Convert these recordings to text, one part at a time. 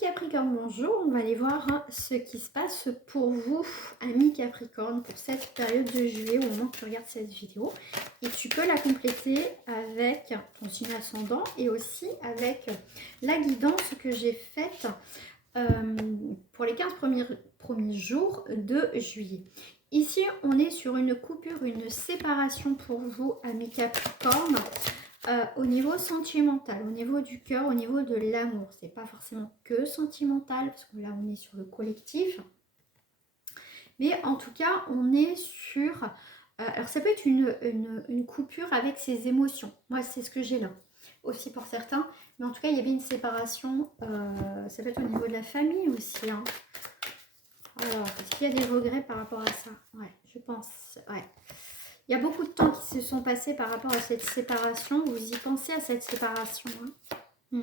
Capricorne, bonjour, on va aller voir ce qui se passe pour vous, amis Capricorne, pour cette période de juillet au moment où tu regardes cette vidéo. Et tu peux la compléter avec ton signe ascendant et aussi avec la guidance que j'ai faite pour les 15 premiers jours de juillet. Ici, on est sur une coupure, une séparation pour vous, amis Capricorne. Au niveau sentimental, au niveau du cœur, au niveau de l'amour, c'est pas forcément que sentimental, parce que là on est sur le collectif, mais en tout cas on est sur, alors ça peut être une coupure avec ses émotions, moi c'est ce que j'ai là, aussi pour certains, mais en tout cas il y avait une séparation, ça peut être au niveau de la famille aussi, hein. Alors, est-ce qu'il y a des regrets par rapport à ça? Ouais, je pense, ouais. Il y a beaucoup de temps qui se sont passés par rapport à cette séparation. Vous y pensez à cette séparation, hein.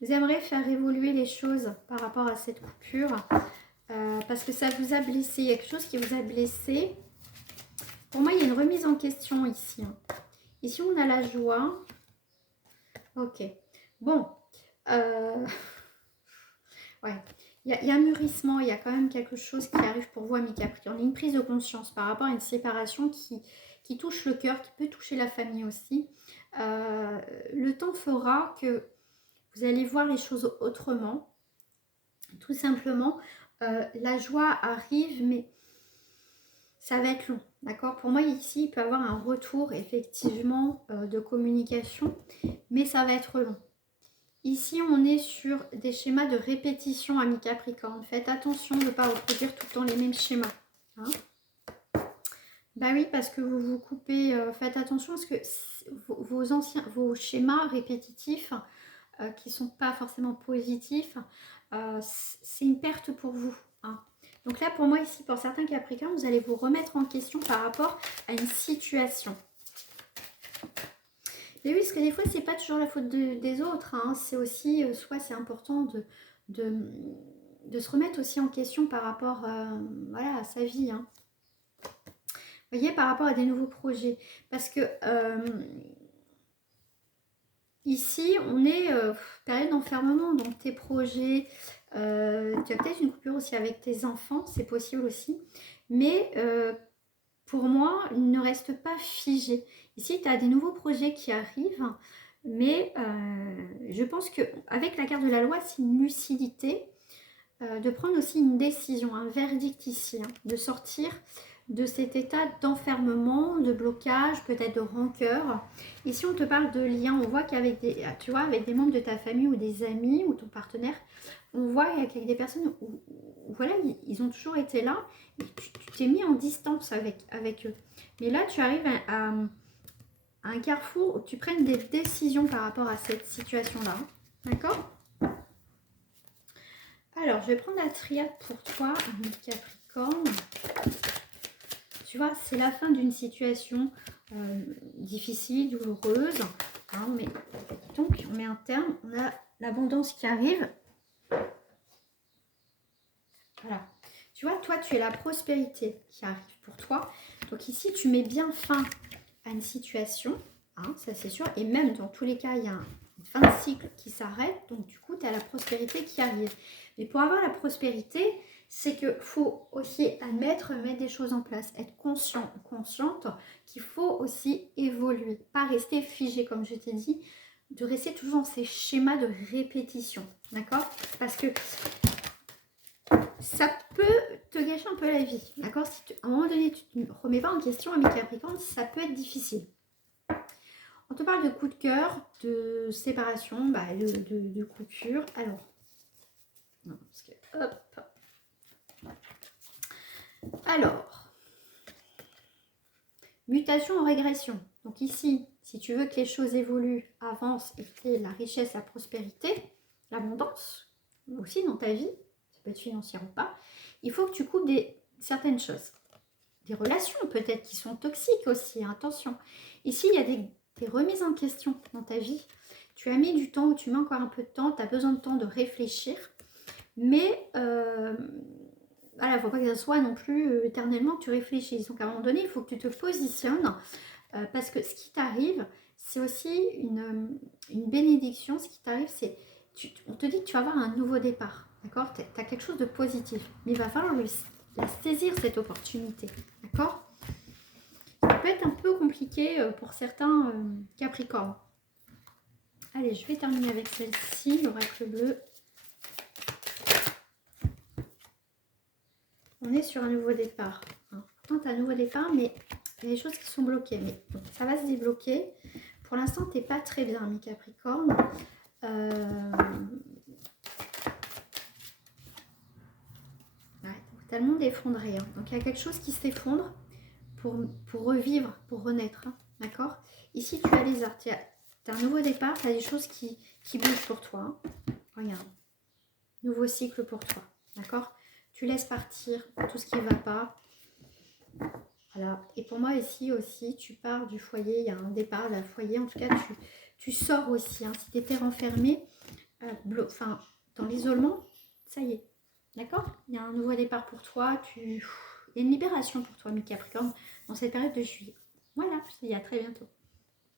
Vous aimeriez faire évoluer les choses par rapport à cette coupure parce que ça vous a blessé. Il y a quelque chose qui vous a blessé. Pour moi, il y a une remise en question ici, hein. Ici, on a la joie. Ok. Bon. Ouais. Il y a un mûrissement, il y a quand même quelque chose qui arrive pour vous, amis Capricorne. Une prise de conscience par rapport à une séparation qui touche le cœur, qui peut toucher la famille aussi. Le temps fera que vous allez voir les choses autrement. Tout simplement, la joie arrive, mais ça va être long. D'accord? Pour moi, ici, il peut y avoir un retour, effectivement, de communication, mais ça va être long. Ici, on est sur des schémas de répétition, amis Capricorne. Faites attention de ne pas reproduire tout le temps les mêmes schémas, hein. Bah oui, parce que vous vous coupez. Faites attention parce que vos schémas répétitifs, qui ne sont pas forcément positifs, c'est une perte pour vous, hein. Donc là, pour moi, ici, pour certains Capricornes, vous allez vous remettre en question par rapport à une situation. Mais oui, parce que des fois, c'est pas toujours la faute des autres, hein. C'est aussi, soit c'est important de se remettre aussi en question par rapport voilà, à sa vie, hein. Vous voyez, par rapport à des nouveaux projets. Parce que ici, on est période d'enfermement, donc tes projets, tu as peut-être une coupure aussi avec tes enfants, c'est possible aussi. Mais pour moi, il ne reste pas figé. Ici, tu as des nouveaux projets qui arrivent, mais je pense qu'avec la carte de la loi, c'est une lucidité de prendre aussi une décision, un verdict ici, hein, de sortir de cet état d'enfermement, de blocage, peut-être de rancœur. Ici, on te parle de lien. On voit qu'avec des, tu vois, avec des membres de ta famille ou des amis ou ton partenaire, on voit avec des personnes où voilà, ils ont toujours été là et tu t'es mis en distance avec eux. Mais là, tu arrives à un carrefour où tu prennes des décisions par rapport à cette situation-là. D'accord? Alors, je vais prendre la triade pour toi, ami Capricorne. Tu vois, c'est la fin d'une situation difficile, douloureuse, hein, mais donc on met un terme, on a l'abondance qui arrive. Voilà. Tu vois, toi, tu es la prospérité qui arrive pour toi. Donc ici, tu mets bien fin à une situation, hein, ça c'est sûr. Et même dans tous les cas, il y a une fin de cycle qui s'arrête. Donc du coup, tu as la prospérité qui arrive. Mais pour avoir la prospérité, c'est qu'il faut aussi admettre, mettre des choses en place, être conscient, consciente qu'il faut aussi évoluer, pas rester figé comme je t'ai dit, de rester toujours dans ces schémas de répétition, d'accord? Parce que ça peut te gâcher un peu la vie, d'accord? Si à un moment donné, tu ne te remets pas en question, ami Capricorne, ça peut être difficile. On te parle de coup de cœur, de séparation, de coupure. Alors, non, parce que, hop. Alors, mutation en régression. Donc ici, si tu veux que les choses évoluent, avancent et que tu aies la richesse, la prospérité, l'abondance, aussi dans ta vie, ça peut être financier ou pas, il faut que tu coupes certaines choses. Des relations peut-être qui sont toxiques aussi, attention. Ici, il y a des remises en question dans ta vie. Tu as mis du temps ou tu mets encore un peu de temps, tu as besoin de temps de réfléchir. Mais voilà, il ne faut pas que ça soit non plus éternellement que tu réfléchisses. Donc à un moment donné, il faut que tu te positionnes parce que ce qui t'arrive, c'est aussi une bénédiction. Ce qui t'arrive, c'est on te dit que tu vas avoir un nouveau départ, d'accord? Tu as quelque chose de positif, mais il va falloir la saisir, cette opportunité, d'accord? Ça peut être un peu compliqué pour certains Capricornes. Allez, je vais terminer avec celle-ci, l'oracle bleu. On est sur un nouveau départ. Hein. Pourtant, tu as un nouveau départ, mais il y a des choses qui sont bloquées. Mais bon, ça va se débloquer. Pour l'instant, tu n'es pas très bien, mi Capricorne. Ouais, tu as le monde effondré. Hein. Donc, il y a quelque chose qui s'effondre pour revivre, pour renaître. Hein. D'accord? Ici, tu as les arts. Tu as un nouveau départ. Tu as des choses qui bougent pour toi. Hein. Regarde. Nouveau cycle pour toi. D'accord? Tu laisses partir tout ce qui ne va pas. Voilà. Et pour moi ici aussi, tu pars du foyer, il y a un départ d'un foyer. En tout cas, tu sors aussi. Hein. Si tu étais renfermé, dans l'isolement, ça y est. D'accord? Il y a un nouveau départ pour toi. Il y a une libération pour toi, mi Capricorne, dans cette période de juillet. Voilà, je te dis à très bientôt.